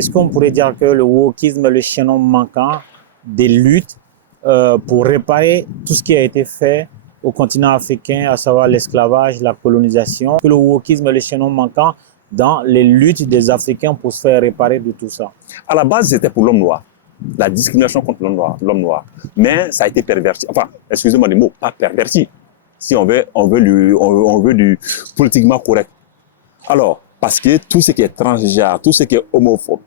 est-ce qu'on pourrait dire que le wokisme est le chaînon manquant des luttes pour réparer tout ce qui a été fait au continent africain, à savoir l'esclavage, la colonisation, que le wokisme est le chaînon manquant dans les luttes des Africains pour se faire réparer de tout ça? À la base, c'était pour l'homme noir, la discrimination contre l'homme noir. Mais ça a été perverti. Enfin, excusez-moi les mots, pas perverti. Si on veut du politiquement correct. Alors, parce que tout ce qui est transgenre, tout ce qui est homophobe,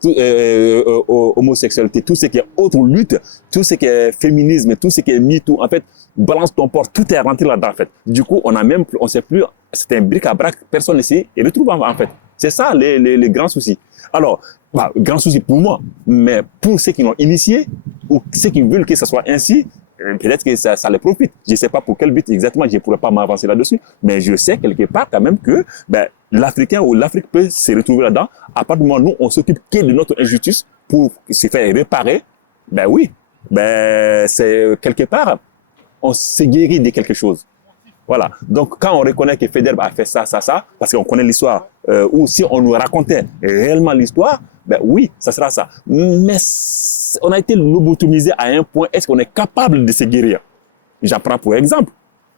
homosexualité, tout ce qui est autre lutte, tout ce qui est féminisme, tout ce qui est MeToo, en fait, balance ton port, tout est rentré là-dedans, en fait. Du coup, on sait plus, c'est un bric-à-brac, personne ne s'y retrouve, en fait. C'est ça, les grands soucis. Alors, grand souci pour moi, mais pour ceux qui l'ont initié, ou ceux qui veulent que ça soit ainsi, peut-être que ça les profite. Je ne sais pas pour quel but exactement, je ne pourrais pas m'avancer là-dessus, mais je sais quelque part quand même que l'Africain ou l'Afrique peut se retrouver là-dedans. À partir du moment où nous, on s'occupe que de notre injustice pour se faire réparer, c'est quelque part, on se guérit de quelque chose. Voilà. Donc, quand on reconnaît que Faidherbe a fait ça, parce qu'on connaît l'histoire, ou si on nous racontait réellement l'histoire, oui, ça sera ça. Mais on a été lobotomisé à un point, est-ce qu'on est capable de se guérir? J'en prends pour exemple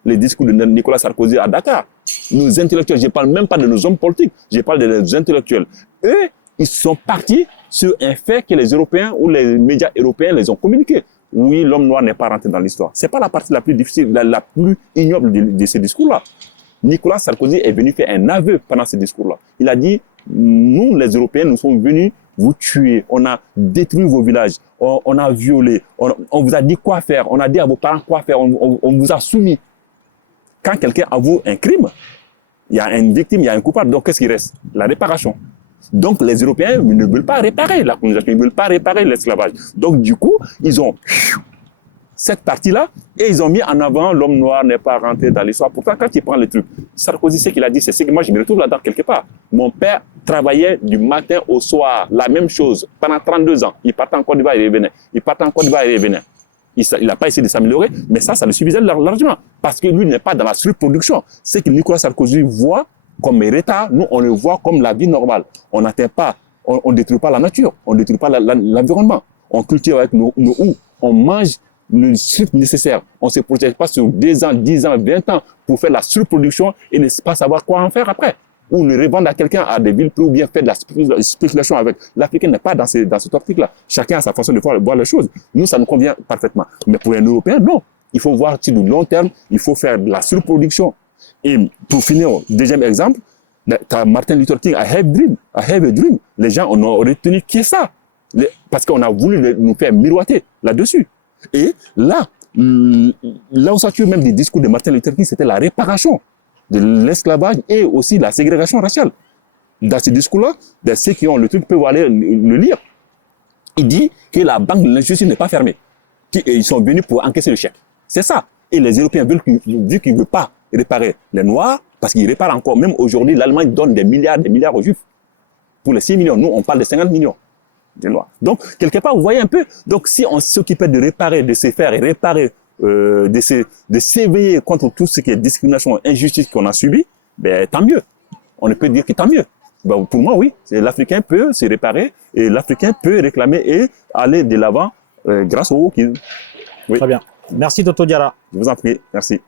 les discours de Nicolas Sarkozy à Dakar. Nos intellectuels, je ne parle même pas de nos hommes politiques, je parle de nos intellectuels. Eux, ils sont partis sur un fait que les Européens ou les médias européens les ont communiqués. Oui, l'homme noir n'est pas rentré dans l'histoire. Ce n'est pas la partie la plus difficile, la plus ignoble de ces discours-là. Nicolas Sarkozy est venu faire un aveu pendant ce discours-là. Il a dit, nous, les Européens, nous sommes venus vous tuer. On a détruit vos villages. On a violé. On vous a dit quoi faire. On a dit à vos parents quoi faire. On vous a soumis. Quand quelqu'un avoue un crime, il y a une victime, il y a un coupable. Donc, qu'est-ce qui reste? La réparation. Donc, les Européens ne veulent pas réparer la colonisation. Ils ne veulent pas réparer l'esclavage. Donc, du coup, ils ont cette partie-là et ils ont mis en avant l'homme noir n'est pas rentré dans l'histoire. Pourtant, quand tu prends les trucs, Sarkozy, ce qu'il a dit, c'est que moi, je me retrouve là-dedans quelque part. Mon père travaillait du matin au soir, la même chose, pendant 32 ans. Il partait en Côte d'Ivoire et il revenait. Il partait en Côte d'Ivoire et il revenait. Il n'a pas essayé de s'améliorer, mais ça le suffisait largement. Parce que lui n'est pas dans la surproduction. Ce que Nicolas Sarkozy voit comme retard, nous, on le voit comme la vie normale. On n'atteint pas, on ne détruit pas la nature, on ne détruit pas l'environnement. On cultive avec nos houes, on mange le strict nécessaire. On ne se protège pas sur 2 ans, 10 ans, 20 ans pour faire la surproduction et ne pas savoir quoi en faire après. Ou le revendre à quelqu'un à des villes ou bien faire de la spéculation avec. L'Africain n'est pas dans cette optique-là. Chacun a sa façon de voir les choses. Nous, ça nous convient parfaitement. Mais pour un Européen, non. Il faut voir sur le long terme, il faut faire de la surproduction. Et pour finir, deuxième exemple, Martin Luther King, I have a dream. Les gens ont retenu qui est ça. Parce qu'on a voulu nous faire miroiter là-dessus. Et là où ça tue même des discours de Martin Luther King, c'était la réparation de l'esclavage et aussi la ségrégation raciale. Dans ce discours-là, ceux qui ont le truc peuvent aller le lire. Il dit que la banque de l'injustice n'est pas fermée. Ils sont venus pour encaisser le chèque. C'est ça. Et les Européens, vu qu'ils ne veulent pas réparer les Noirs, parce qu'ils réparent encore, même aujourd'hui, l'Allemagne donne des milliards aux Juifs. Pour les 6 millions, nous, on parle de 50 millions. Donc, quelque part, vous voyez un peu. Donc, si on s'occupait de réparer, de se faire réparer, de s'éveiller contre tout ce qui est discrimination, injustice qu'on a subi, tant mieux. On ne peut dire que tant mieux. Pour moi, oui. L'Africain peut se réparer et l'Africain peut réclamer et aller de l'avant grâce au wokisme. Oui. Très bien. Merci, Toto Diarra. Je vous en prie. Merci.